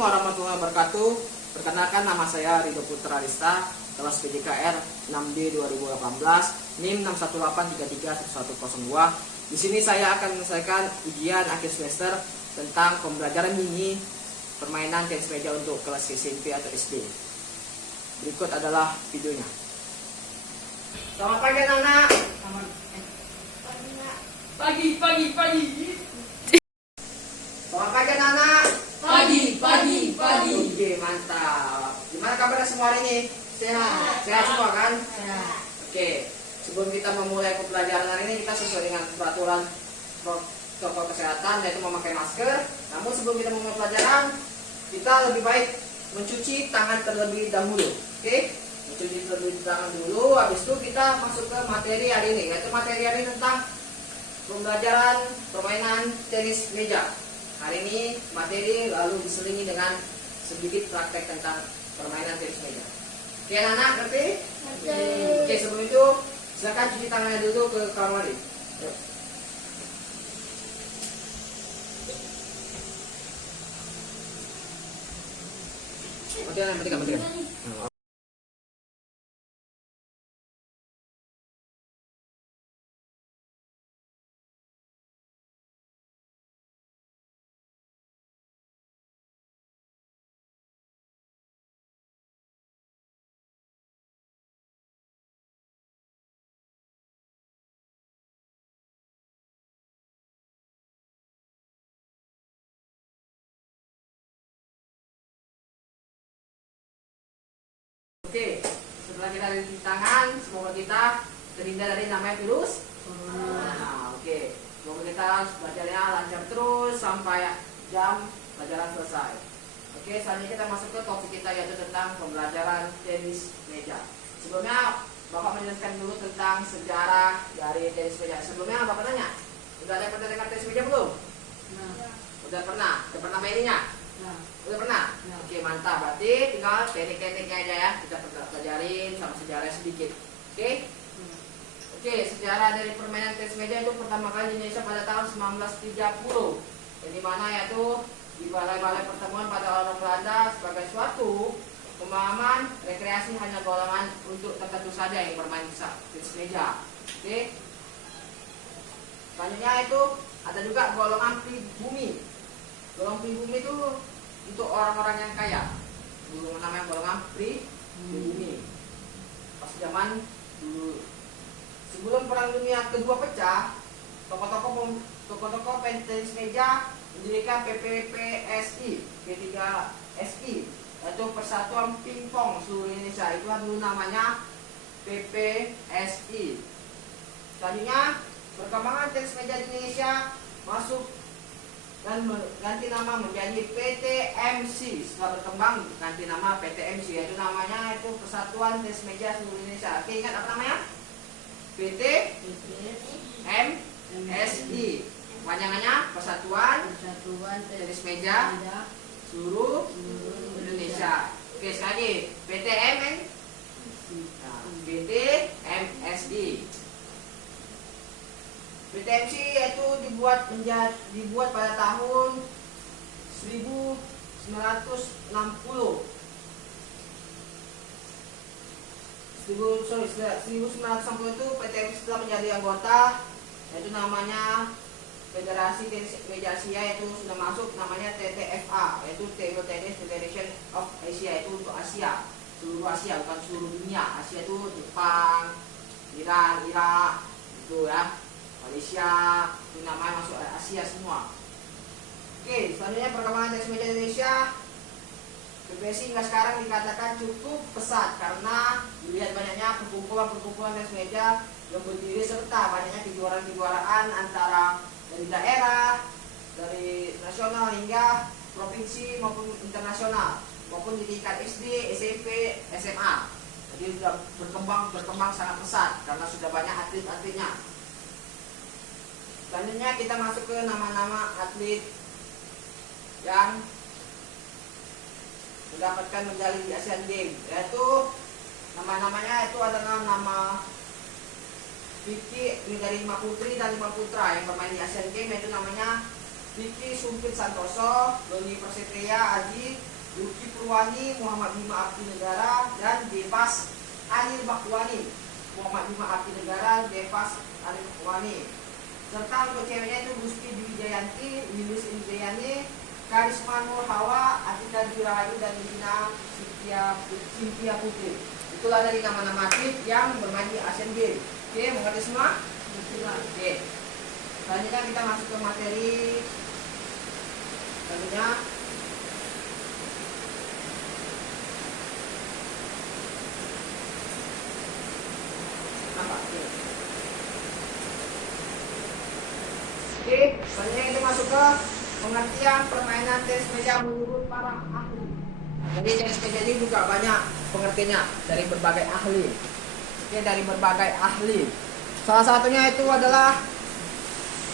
Assalamualaikum warahmatullahi wabarakatuh. Perkenalkan, nama saya Ridho Putra Rista, kelas PJKR 6D 2018, NIM 618331102. Di sini saya akan menyelesaikan ujian akhir semester tentang pembelajaran mini permainan tenis meja untuk kelas SMP atau SD. Berikut adalah videonya. Selamat pagi anak-anak. Pagi. Selamat pagi anak-anak. Pagi. Oke, mantap. Gimana kabarnya semua hari ini? Sehat? Sehat semua kan? Oke, sebelum kita memulai pembelajaran hari ini, kita sesuai dengan peraturan protokol kesehatan, yaitu memakai masker. Namun sebelum kita memulai pelajaran, kita lebih baik mencuci tangan terlebih dahulu. Oke? Mencuci terlebih tangan dulu, habis itu kita masuk ke materi hari ini, yaitu materi hari ini tentang pembelajaran permainan tenis meja. Hari ini materi lalu diselingi dengan sedikit praktek tentang permainan tenis meja. Oke anak-anak, ngerti? Oke, sebelum itu silakan cuci tangannya dulu ke kamar mandi. Yuk. Oke, matikan. Oke, setelah kita cuci tangan, semoga kita terhindar dari namanya virus. Nah, oke, semoga kita belajarnya lancar terus sampai jam pelajaran selesai. Oke, selanjutnya kita masuk ke topik kita, yaitu tentang pembelajaran tenis meja. Sebelumnya Bapak menjelaskan dulu tentang sejarah dari tenis meja. Sebelumnya Bapak tanya, udah ada yang pernah dengar tenis meja belum? Udah pernah mainnya? Udah pernah? Oke, mantap. Berarti tinggal teknik-tekniknya aja ya. Kita pelajarin sama sejarah sedikit. Oke, sejarah dari permainan tenis meja itu pertama kali di Indonesia pada tahun 1930. Yang dimana yaitu di balai-balai pertemuan pada orang Belanda sebagai suatu pemahaman rekreasi hanya golongan untuk tertentu saja yang bermain tenis meja. Oke. Selanjutnya itu ada juga golongan pribumi. Golongan pribumi itu untuk orang-orang yang kaya. Dulu namanya golongan pribumi. Pas zaman dulu, sebelum Perang Dunia Kedua pecah, tokoh-tokoh tenis meja mendirikan PPPSI, P3SI, yaitu Persatuan Pingpong Seluruh Indonesia. Itu dulu namanya PPSI. Selanjutnya, perkembangan tenis meja di Indonesia masuk dan ganti nama menjadi PTMC. Setelah berkembang ganti nama PTMC, yaitu namanya itu Persatuan Tenis Meja Seluruh Indonesia. Oke, ingat apa namanya? PTMSI. Panjangannya Persatuan Tenis Meja Seluruh Indonesia. Oke, sekali lagi PTMSI. PTMC yaitu dibuat pada tahun 1960. 1960 itu PTMC telah menjadi anggota, yaitu namanya Federasi Tenis Meja Asia, yaitu sudah masuk namanya TTFA, yaitu Table Tennis Federation of Asia, itu untuk Asia, seluruh Asia, bukan seluruh dunia. Asia itu Jepang, Iran, Irak, itu ya. Malaysia, itu namanya masuk Asia semua. Oke, selanjutnya perkembangan tenis meja Indonesia. PBSI hingga sekarang dikatakan cukup pesat karena dilihat banyaknya perkumpulan tenis meja yang berdiri serta banyaknya kejuaraan antara dari daerah, dari nasional hingga provinsi maupun internasional, maupun di tingkat SD, SMP, SMA. Jadi sudah berkembang sangat pesat karena sudah banyak atlet-atletnya. Selanjutnya kita masuk ke nama-nama atlet yang mendapatkan medali di Asian Games, yaitu nama-namanya itu adalah nama Vicky, ini dari 5 putri dan 5 putra yang bermain di Asian Games, yaitu namanya Vicky Sumpit Santoso, Doni Prasetya Aji, Luki Purwani, Muhammad Bima Abdi Negara, dan Devas Anil Bakwani. Muhammad Bima Abdi Negara, Devas Anil Bakwani. Serta untuk ceweknya itu Gusti Dwi Jayanti, Wilus Indriani, Karisma Nur Hawa, Atika Jurahayu, dan Lina Cynthia Putri. Itulah dari nama-nama atlet yang bermain di Asian Games. Oke, mengerti semua? Oke. Selanjutnya kita masuk ke materi tentunya apa? Oke, selanjutnya kita masuk ke pengertian permainan tenis meja menurut para ahli. Jadi tenis meja ini juga banyak pengertiannya dari berbagai ahli. Oke, dari berbagai ahli. Salah satunya itu adalah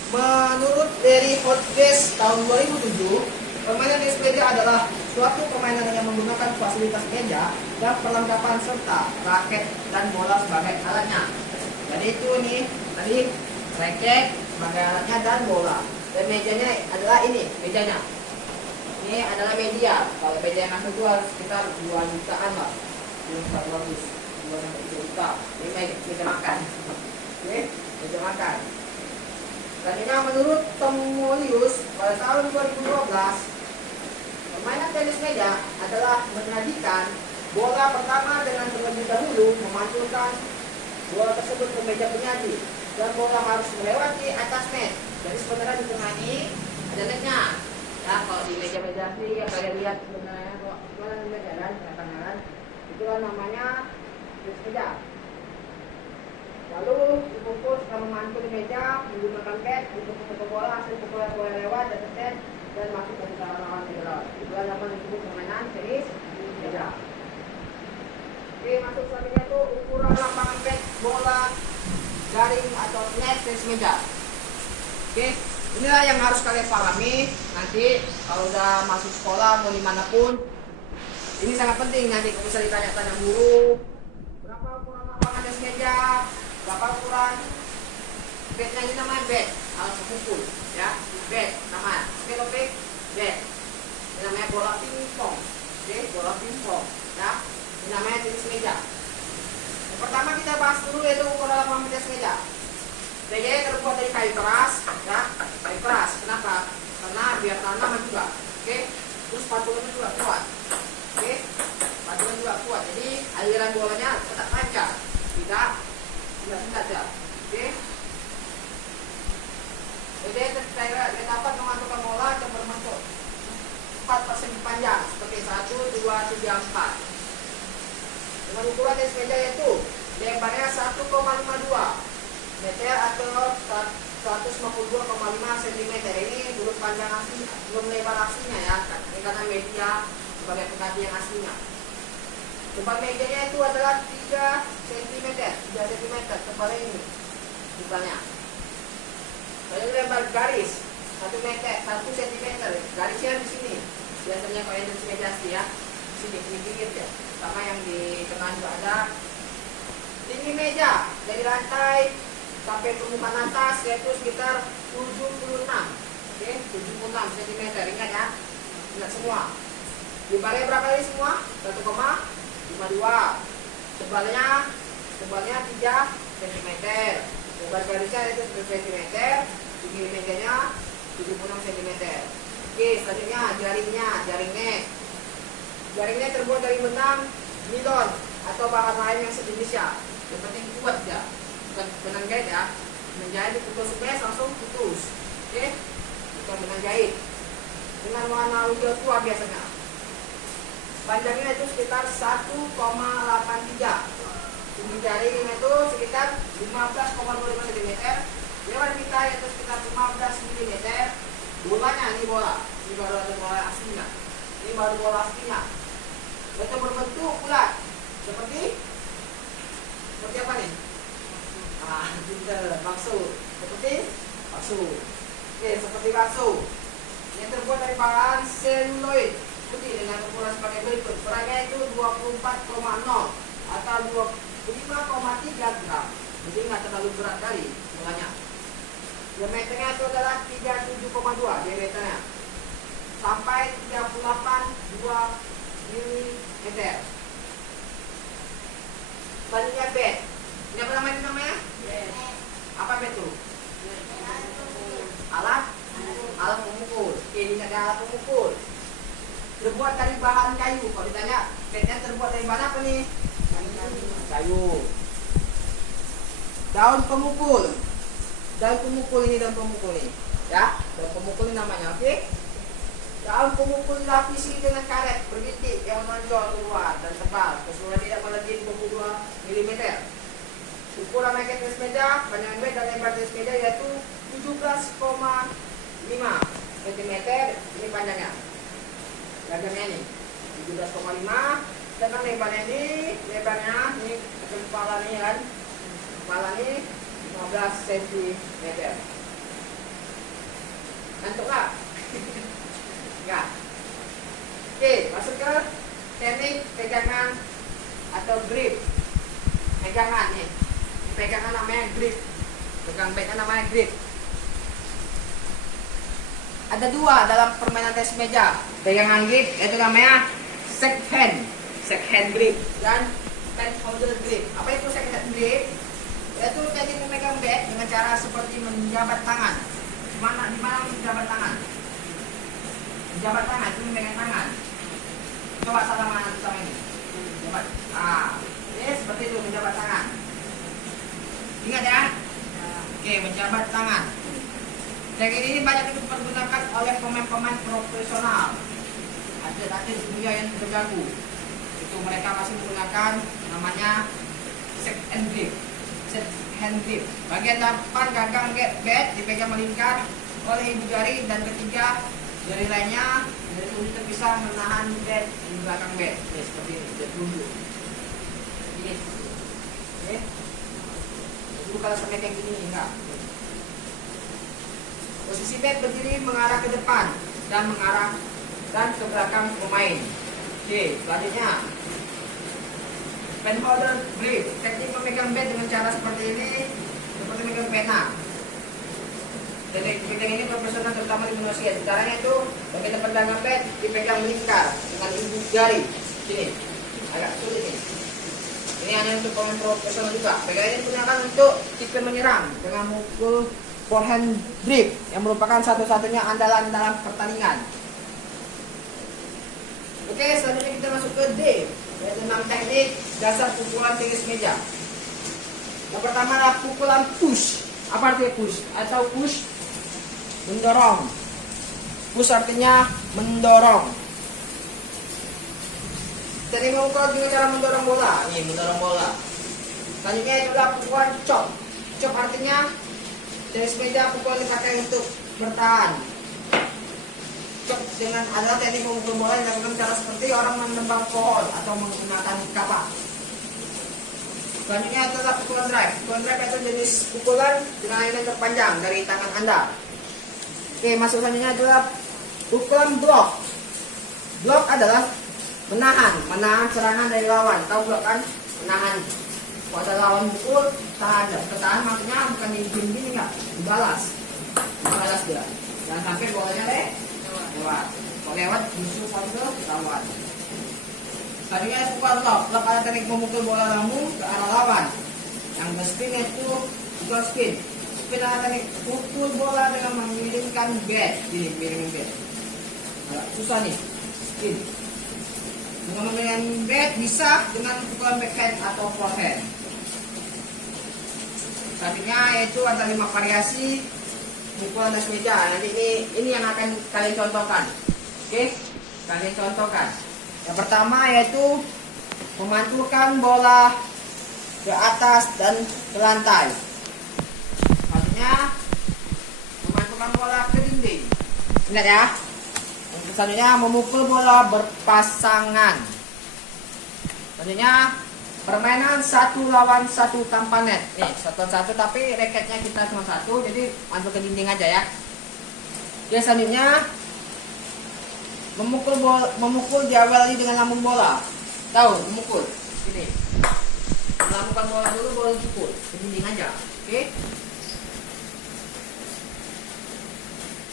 menurut dari Hotbase tahun 2007, permainan tenis meja adalah suatu permainan yang menggunakan fasilitas meja dan perlengkapan serta raket dan bola sebagai alatnya. Jadi itu nih tadi raket sebagai alatnya dan bola. Dan mejanya adalah ini mejanya. Ini adalah media. Kalau meja yang asli itu sekitar 2 jutaan lah. Belum 400, 2 juta. Ini meja makan. Oke, meja makan. Selanjutnya menurut Tomolius pada tahun 2012, permainan tenis meja adalah menyajikan bola pertama dengan terlebih dahulu memantulkan bola tersebut ke meja penyaji dan bola harus melewati atas net. Jadi sebenarnya di tengah ini ada netnya. Ya, kalau di meja-meja asli yang kalian lihat sebenarnya kalau di meja kan, kanan itulah namanya tenis meja. Lalu dipukul setelah memantul di meja menggunakan pad untuk memukul bola, hasil pukulan bola lewat dan set dan masuk ke dalam lawan meja. Itulah nama disebut permainan tenis meja. Oke, masuk selanjutnya itu ukuran lapangan pad bola garing atau net tenis meja. Oke, inilah yang harus kalian pahami nanti kalau udah masuk sekolah mau dimanapun. Ini sangat penting nanti kalau bisa ditanya-tanya guru berapa ukuran lapangan tenis meja, berapa ukuran bednya. Ini namanya bed, alat pemukul ya, bed namanya. Oke, topik bed. Ini namanya bola pingpong. Oke, bola pingpong ya. Ini namanya tenis meja. Yang pertama kita bahas dulu yaitu ukuran lapangan tenis meja. Mejanya terbuat dari kayu keras ya, kayu keras. Kenapa? Karena biar tahan juga. Oke, terus patulnya juga kuat. Oke, patulnya juga kuat. Jadi aliran bolanya tetap lancar, tidak saja. Oke. Jadi kita dapat memantulkan bola yang berbentuk 4 persegi panjang seperti 1, 2, 3, 4. Dengan ukuran tenis meja yaitu lebarnya 1,52 meter atau 152,5 cm. Ini belum panjang asli, belum lebar aslinya ya. Ini karena media sebagai pengganti yang aslinya. Tebal mejanya itu adalah 3 cm, 3 cm tebal ini tebalnya. Lalu lebar garis 1 meter, 1 cm. Garisnya di sini. Biasanya kalau yang di meja asli ya, di sini pinggir ya. Sama yang di tengah juga ada. Tinggi meja dari lantai sampai permukaan atas yaitu sekitar 76. Oke, 76 cm. Ingat ya, ingat semua. Lebarnya berapa kali semua? 1,52. Tebalnya 3 cm. Lebar garisnya itu 1 cm. Tinggi mejanya 76 cm. Oke, selanjutnya jaring net. Jaring net terbuat dari benang nilon atau bahan lain yang sejenisnya. Yang penting kuat ya, bukan benang jahit ya. Benang jahit dipukul supaya langsung putus. Oke, bukan benang jahit. Dengan warna hijau tua biasanya. Panjangnya itu sekitar 1,83. Tinggi jaring itu sekitar 15,25 cm. Lebar pita itu sekitar 15 mm. Bolanya ini bola. Ini baru ada bola aslinya. Ini baru bola aslinya. Itu berbentuk bulat. Seperti apa nih? Bakso. Seperti bakso. Oke, seperti bakso. Yang terbuat dari bahan seluloid putih dengan ukuran sebagai berikut. Beratnya itu 24,0 atau 25,3 gram. Jadi nggak terlalu berat kali bolanya. Diameternya itu adalah 37,2 diameternya sampai 38,2 terbuat dari bahan kayu. Kalau ditanya bednya terbuat dari bahan apa nih? Kayu. Daun pemukul. Daun pemukul ini, daun pemukul ini. Ya, daun pemukul ini namanya, oke? Daun pemukul dilapisi dengan karet berbintik yang menonjol keluar dan tebal, keseluruhan tidak melebihi 22 mm. Ukuran maket tenis meja, panjang bed dan lebar tenis meja yaitu 17,5 cm. Ini panjangnya. Lebarnya ini 17,5, sedangkan lebarnya ini kepala ini kan. Kepala ini 15 cm. Ngantuk nggak? Enggak. Oke, masuk ke teknik pegangan atau grip. Pegangan nih. Pegangan namanya grip. Pegang bednya namanya grip. Ada dua dalam permainan tenis meja. Pegangan grip itu namanya shake hand grip dan pen holder grip. Apa itu shake hand grip? Yaitu teknik memegang bat dengan cara seperti menjabat tangan. Di mana menjabat tangan? Menjabat tangan itu memegang tangan. Coba sama ini. Jabat. Ini seperti itu menjabat tangan. Ingat ya? Oke, menjabat tangan. Teknik ini banyak dipergunakan oleh pemain-pemain profesional. Atlet-atlet dunia yang berjago. Itu mereka masih menggunakan namanya shake hand grip. Bagian depan gagang bat dipegang melingkar oleh ibu jari dan ketiga jari lainnya dari ujung terpisah menahan bat di belakang bat. Ini seperti ini, dia tunjuk. Ini. Oke. Jadi kalau sampai kayak gini enggak. Posisi bat berdiri mengarah ke depan dan ke belakang pemain. Oke, selanjutnya pen holder grip. Teknik memegang bat dengan cara seperti ini, seperti memegang pena. Teknik pegang ini profesional terutama di Indonesia. Caranya itu bagian depan gagang bat dipegang melingkar dengan ibu jari. Sini, agak sulit ini. Ini hanya untuk pemain profesional juga. Pegang ini digunakan untuk tipe menyerang dengan mukul forehand grip yang merupakan satu-satunya andalan dalam pertandingan. Oke, selanjutnya kita masuk ke D, yaitu 6 teknik dasar pukulan tenis meja. Yang pertama adalah pukulan push. Apa artinya push? Atau push mendorong. Push artinya mendorong. Jadi mengukul dengan cara mendorong bola. Ini mendorong bola. Selanjutnya itu adalah pukulan chop. Chop artinya tenis meja pukulan dipakai untuk bertahan. Chop adalah teknik memukul bola yang dilakukan cara seperti orang menembak pohon atau menggunakan kapak. Selanjutnya adalah pukulan drive. Pukulan drive itu jenis pukulan dengan airan terpanjang dari tangan Anda. Oke, masuk selanjutnya adalah pukulan block. Block adalah menahan serangan dari lawan. Tahu block kan? Menahan. Kalau ada lawan mukul, tahan. Ketahan maksudnya bukan digini enggak, dibalas dia. Jangan sampai bolanya lewat. Kalau lewat musuh sampai lawan. Selanjutnya pukulan lob. Lob adalah teknik memukul bola lambung ke arah lawan. Yang spin itu bukan spin. Spin adalah teknik pukul bola dengan mengirimkan bat. Ini miringin bat. Susah nih. Spin. Dengan menggunakan bat bisa dengan pukulan backhand atau forehand. Selanjutnya yaitu ada 5 variasi pukulan tenis meja. Nanti ini yang akan kalian contohkan. Oke, kalian contohkan. Yang pertama yaitu memantulkan bola ke atas dan ke lantai. Selanjutnya memantulkan bola ke dinding. Ingat ya. Selanjutnya memukul bola berpasangan. Selanjutnya permainan 1 lawan 1 tanpa net. Nih, 1 lawan 1 tapi raketnya kita cuma 1, jadi mantul ke dinding aja ya. Oke, selanjutnya memukul diawali dengan lambung bola. Tahu, memukul. Ini. Melambungkan bola dulu, bola dipukul ke dinding aja. Oke.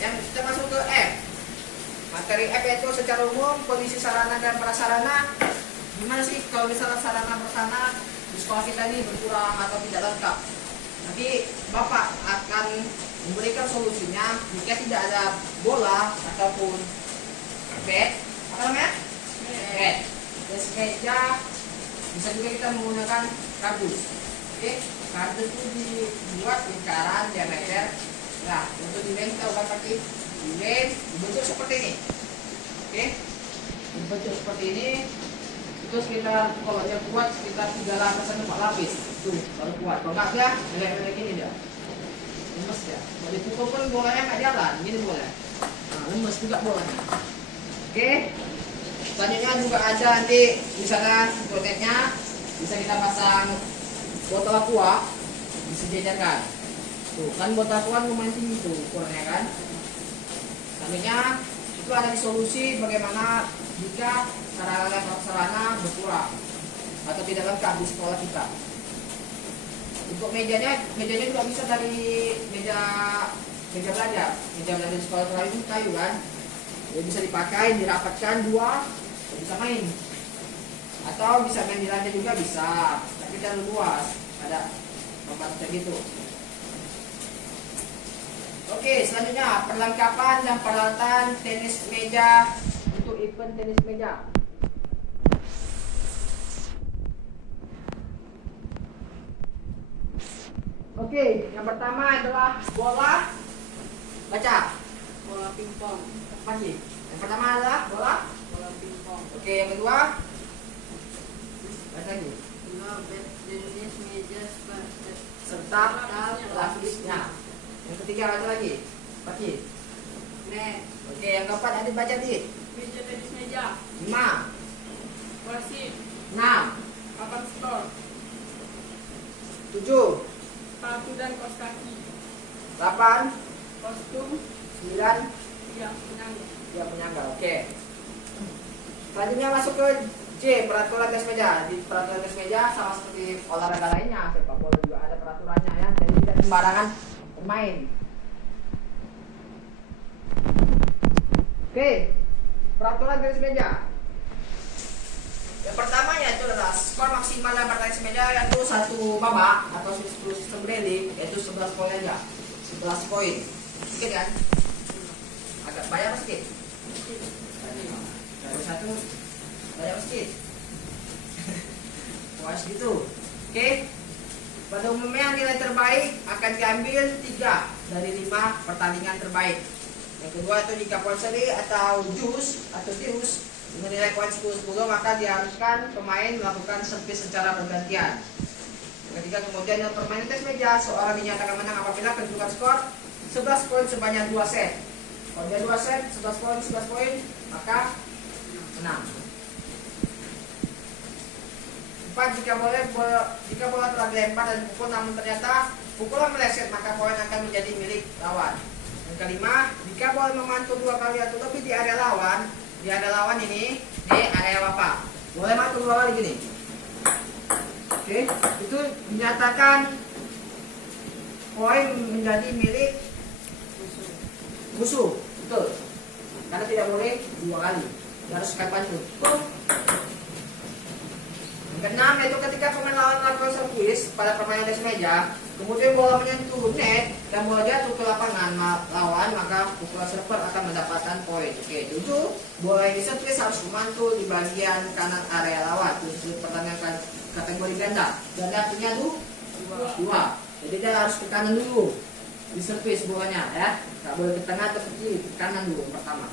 Yang kita masuk ke F. Materi F itu secara umum kondisi sarana dan prasarana. Gimana sih kalau misalnya sarana prasarana di sekolah kita ini berkurang atau tidak lengkap? Nanti Bapak akan memberikan solusinya jika tidak ada bola ataupun bat, apa namanya? kita menggunakan kardus. Oke, kardus itu dibuat lingkaran diameter. Nah, untuk dilem kita udah pakai dilem dibentuk seperti ini. Oke, dibentuk seperti ini. Itu sekitar kalau dia kuat sekitar 3 lapis sampai 4 lapis. Tuh, baru kuat. Kalau nggak dia melek-melek gini dia. Lemes ya. Kalau dipukul pun bolanya nggak jalan, gini boleh. Nah, lemes juga bolanya. Oke. Selanjutnya juga ada nanti misalnya proteinnya bisa kita pasang botol aqua disejajarkan. Tuh kan botol aqua lumayan tinggi tuh ukurannya kan. Selanjutnya itu ada di solusi bagaimana jika sarana berkurang atau tidak lengkap di sekolah kita. Untuk mejanya juga bisa dari meja belajar di sekolah itu kayu kan. Ya, bisa dipakai, dirapatkan dua, bisa main. Atau bisa main di lantai juga bisa, tapi terlalu luas, ada tempat kayak gitu. Oke, selanjutnya perlengkapan dan peralatan tenis meja untuk event tenis meja. Oke, yang pertama adalah bola baca. Bola pingpong. Masih. Yang pertama adalah bola Pingpong. Oke, yang kedua apa lagi? Tenis meja basket. Serta lapisnya. Yang ketiga apa lagi? Pasti. Net. Oke, yang keempat nanti baca di. Meja tenis meja. 5, Wasit. 6, Papan skor. 7, Sepatu dan kaos kaki. 8, Kostum. 9, Yang penyangga. yang penyangga. Oke. Selanjutnya masuk ke J, peraturan tenis meja. Di peraturan tenis meja sama seperti olahraga lainnya, sepak bola juga ada peraturannya ya. Jadi tidak sembarangan bermain. Oke, peraturan tenis meja. Yang pertama yaitu adalah skor maksimal dalam tenis meja yaitu 1 babak atau sistem rally yaitu 11 poin aja. 11 poin. Oke kan? Agak banyak sedikit. Baru satu banyak sedikit. Puas gitu. Oke. Pada umumnya nilai terbaik akan diambil 3 dari 5 pertandingan terbaik. Yang kedua itu jika poin seri atau jus atau dius dengan nilai poin 10-10 maka diharuskan pemain melakukan servis secara bergantian. Yang ketiga kemudian dalam permainan tenis meja seorang dinyatakan menang apabila kedudukan skor 11 poin sebanyak 2 set. Kalau dia 2 set 11 poin maka menang. 4 jika bola telah dilempar dan dipukul namun ternyata pukulan meleset maka poin akan menjadi milik lawan. Yang kelima, jika bola memantul 2 kali atau lebih di area lawan ini di area apa? Boleh mantul 2 kali gini. Oke, itu dinyatakan poin menjadi milik musuh. Betul. Karena tidak boleh 2 kali. Harus sekali pantul. Yang keenam yaitu ketika pemain lawan melakukan servis pada permainan tenis meja, kemudian bola menyentuh net dan bola jatuh ke lapangan lawan, maka pukulan server akan mendapatkan poin. Oke, 7. Bola yang diservis harus memantul di bagian kanan area lawan. Itu pertandingan kategori ganda. Ganda artinya tuh 2. Jadi dia harus ke kanan dulu. Diservis bolanya ya. Nggak boleh ke tengah atau ke kiri, ke kanan dulu yang pertama.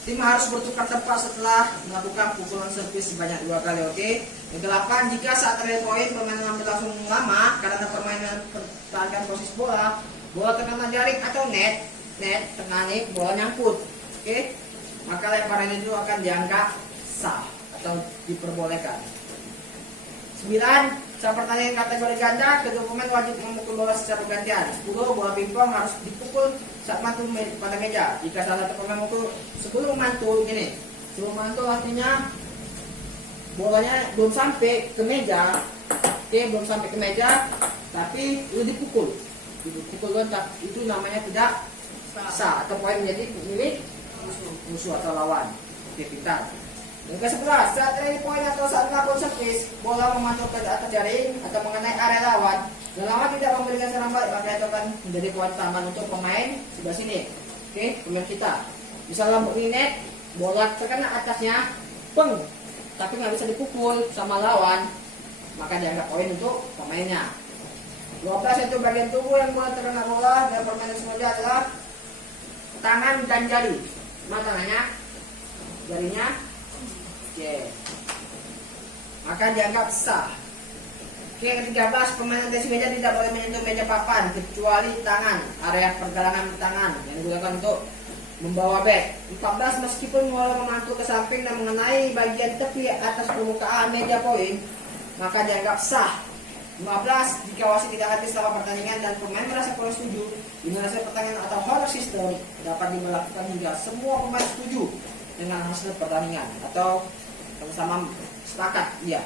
Tim harus bertukar tempat setelah melakukan pukulan servis sebanyak 2 kali. Oke. Yang 8, jika saat real poin permainan berlangsung lama karena permainan pertahankan posisi bola terkena jaring atau net tengah bola nyangkut. Oke. Maka lemparan itu akan dianggap sah atau diperbolehkan. 9, saat pertandingan kategori ganda, kedua pemain wajib memukul bola secara bergantian. 10, bola pingpong harus dipukul saat mantul pada meja. Jika salah satu pemain memukul sebelum mantul gini. Sebelum mantul artinya bolanya belum sampai ke meja. Oke, belum sampai ke meja, tapi itu dipukul. Dipukul loncat. Itu namanya tidak sah atau poin menjadi milik musuh atau lawan. Oke, pintar. Yang ke-11, saat rally point atau saat melakukan servis, bola memantul ke atas jaring atau mengenai area lawan dan lawan tidak memberikan serangan balik, maka itu akan menjadi poin tambahan untuk pemain sebelah sini. Oke, pemain kita. Misalnya net, bola terkena atasnya, peng, tapi nggak bisa dipukul sama lawan, maka dianggap poin untuk pemainnya. 12 itu bagian tubuh yang boleh terkena bola dan permainan semuanya adalah tangan dan jari. Mana tangannya? Jarinya? Oke. Maka dianggap sah. Oke, ke-13 permainan tenis meja tidak boleh menyentuh meja papan kecuali tangan, area pergelangan tangan yang digunakan untuk membawa bat. 14 meskipun bola memantul ke samping dan mengenai bagian tepi atas permukaan meja poin, maka dianggap sah. 15 jika wasit tidak hadir selama pertandingan dan pemain merasa kurang setuju, imunisasi pertandingan atau honor system dapat diberlakukan hingga semua pemain setuju dengan hasil pertandingan atau sama-sama sepakat dia.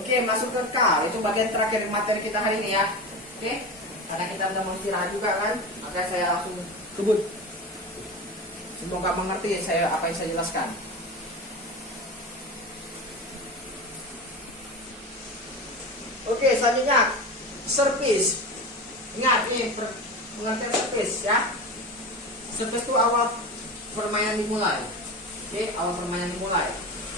Oke, masuk ke K, itu bagian terakhir materi kita hari ini ya. Oke, karena kita sudah mau istirahat juga kan, maka saya langsung sebut. Semoga mengerti apa yang saya jelaskan. Oke, selanjutnya service. Ingat ini pengertian service ya. Service itu awal permainan dimulai. Oke, awal permainan dimulai.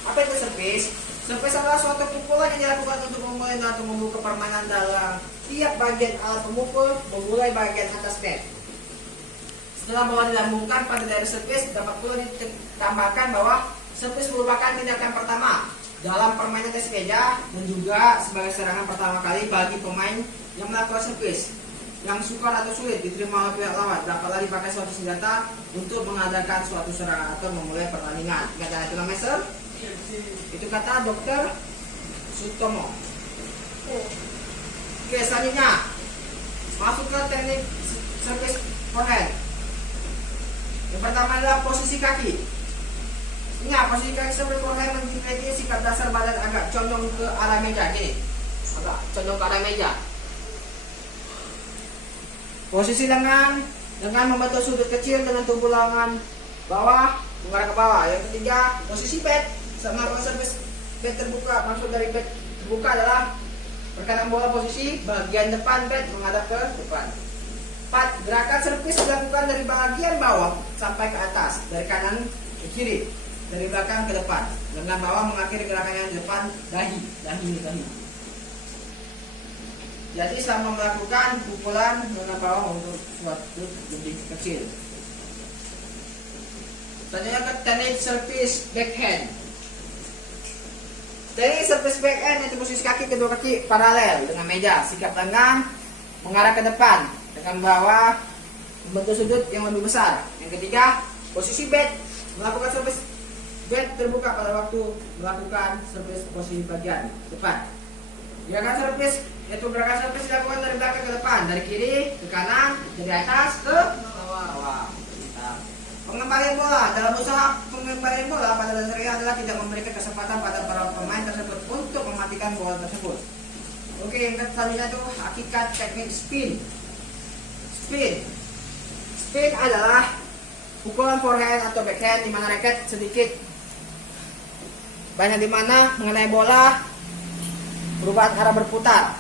Apa itu service? Service adalah suatu pukulan yang dilakukan untuk memulai atau membuka permainan dalam tiap bagian alat pemukul, memulai bagian atas net. Setelah bola dilambungkan pada daerah service, dapat pula ditambahkan bahwa service merupakan tindakan pertama dalam permainan tenis meja dan juga sebagai serangan pertama kali bagi pemain yang melakukan servis yang sukar atau sulit diterima oleh pihak lawan. Dapatlah dipakai suatu senjata untuk mengadakan suatu serangan atau memulai pertandingan. Kata itu namanya sir? Itu kata Dokter Sutomo. Oke, selanjutnya masuk ke teknik servis forehand. Yang pertama adalah posisi kaki. Ingat, posisi kaki servis forehand mengikuti sikap dasar badan agak condong ke arah meja. Gini, agak condong ke arah meja. Posisi lengan dengan membentuk sudut kecil dengan tubuh lengan bawah mengarah ke bawah. Yang ketiga, posisi bat saat melakukan servis bat terbuka. Maksud dari bat terbuka adalah perkanan bola posisi bagian depan bat menghadap ke depan. 4. Gerakan servis dilakukan dari bagian bawah sampai ke atas, dari kanan ke kiri, dari belakang ke depan. Dengan bawah mengakhiri gerakan yang di depan dahi. Jadi selama melakukan pukulan dengan bawah untuk suatu lebih kecil. Selanjutnya ke teknik servis backhand. Teknik servis backhand itu posisi kaki kedua kaki paralel dengan meja, sikap tangan mengarah ke depan dengan bawah membentuk sudut yang lebih besar. Yang ketiga, posisi bat melakukan servis bat terbuka pada waktu melakukan servis posisi bagian depan. Gerakan servis yaitu gerakan servis dilakukan dari belakang ke depan, dari kiri ke kanan, dari atas ke bawah. Pengembalian bola. Dalam usaha pengembalian bola pada dasarnya adalah tidak memberikan kesempatan pada para pemain tersebut untuk mematikan bola tersebut. Oke, yang selanjutnya itu hakikat teknik spin. Spin adalah pukulan forehand atau backhand di mana raket sedikit banyak di mana mengenai bola perubahan arah berputar.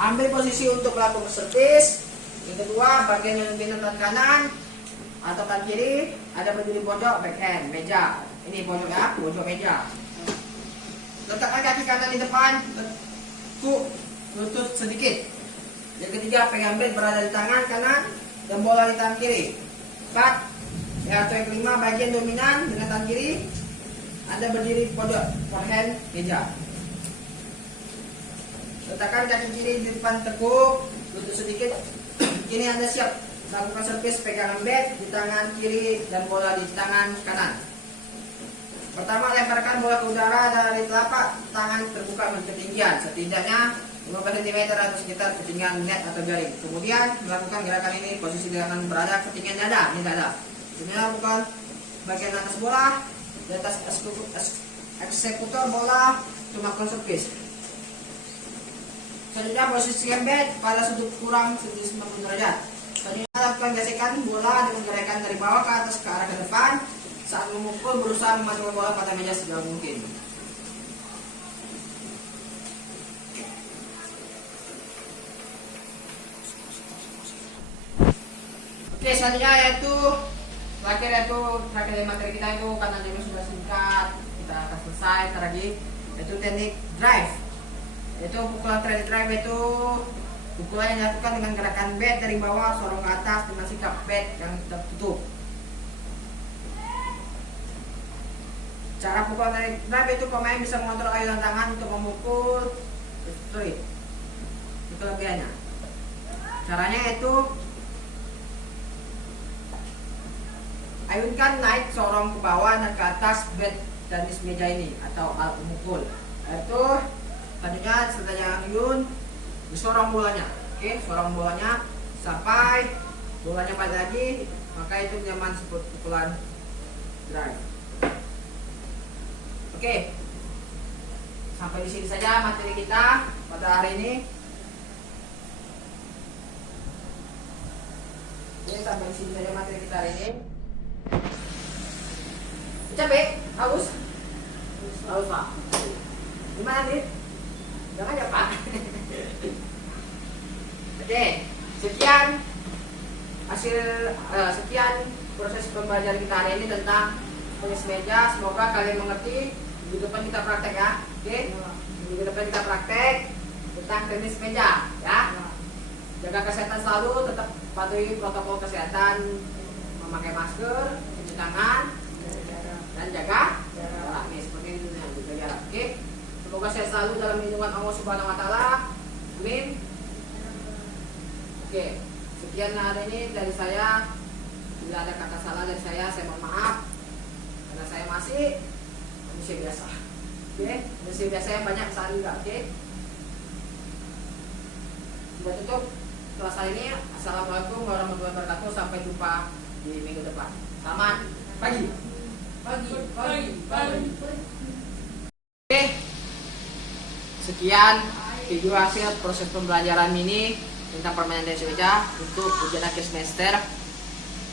Ambil posisi untuk melakukan servis. Yang kedua, bagian yang lebih dekat kanan atau kan kiri ada berdiri pojok backhand meja. Ini pojok ya, pojok meja. Letakkan kaki kanan di depan, lutut sedikit. Yang ketiga, pegang bat berada di tangan kanan dan bola di tangan kiri. 4. Atau yang kelima, bagian dominan dengan tangan kiri Anda berdiri pojok forehand meja. Letakkan kaki kiri di depan tekuk, lutut sedikit. Kini Anda siap lakukan servis pegangan bat di tangan kiri dan bola di tangan kanan. Pertama, lemparkan bola ke udara dari telapak tangan terbuka ketinggian setidaknya 15 cm atau sekitar ketinggian net atau garing. Kemudian melakukan gerakan ini, posisi gerakan berada ketinggian dada, ini dada. Kemudian lakukan bagian atas bola, di atas eksekutor bola untuk melakukan servis. Selanjutnya posisi bat pada sudut kurang 90 derajat. Selanjutnya lakukan gesekan bola dengan gerakan dari bawah ke atas ke arah ke depan. Saat memukul berusaha memasukkan bola pada meja sejauh mungkin. Oke, selanjutnya terakhir dari materi kita itu karena jamnya sudah singkat, kita kita akan selesai ntar lagi. Itu teknik drive. Itu pukulan trailing drive itu pukulan yang dilakukan dengan gerakan bat dari bawah sorong ke atas dengan sikap bat yang tertutup. Cara pukulan trailing drive itu pemain bisa mengontrol ayunan tangan untuk memukul straight. Itu kelebihannya. Caranya itu ayunkan naik sorong ke bawah dan ke atas bat tenis meja ini atau alat pemukul. Itu selanjutnya setelah ayun disorong bolanya. Oke, sorong bolanya sampai bolanya balik lagi, maka itu nyaman seperti pukulan drive. Oke, sampai di sini saja materi kita pada hari ini. Oke, sampai di sini saja materi kita hari ini. Capek? Haus? Haus Pak? Gimana nih? Jangan ya Pak. Oke, sekian proses pembelajaran kita hari ini tentang tenis meja. Semoga kalian mengerti. Minggu depan kita praktek ya. Oke, minggu depan kita praktek tentang tenis meja ya. Jaga kesehatan selalu, tetap patuhi protokol kesehatan, memakai masker, cuci tangan, dan jaga jarak. Nih seperti itu yang jaga jarak. Oke, semoga sehat selalu dalam lindungan Allah Subhanahu Wa Taala. Amin. Oke, sekian hari ini dari saya. Bila ada kata salah dari saya mohon maaf karena saya masih manusia biasa. Oke, manusia biasa yang banyak kesalahan juga. Oke, sudah tutup kelas hari ini. Assalamualaikum warahmatullahi wabarakatuh. Sampai jumpa di minggu depan. Selamat pagi. Oke, sekian video hasil proses pembelajaran ini tentang permainan tenis meja untuk ujian akhir semester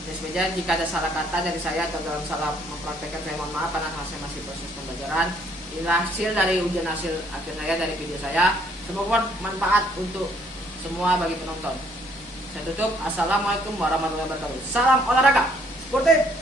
tenis meja. Jika ada salah kata dari saya atau dalam salah mempraktekkan, saya mohon maaf karena saya masih proses pembelajaran. Inilah hasil dari ujian hasil akhir saya dari video saya. Semoga manfaat untuk semua bagi penonton. Saya tutup. Assalamualaikum warahmatullahi wabarakatuh. Salam olahraga sportif.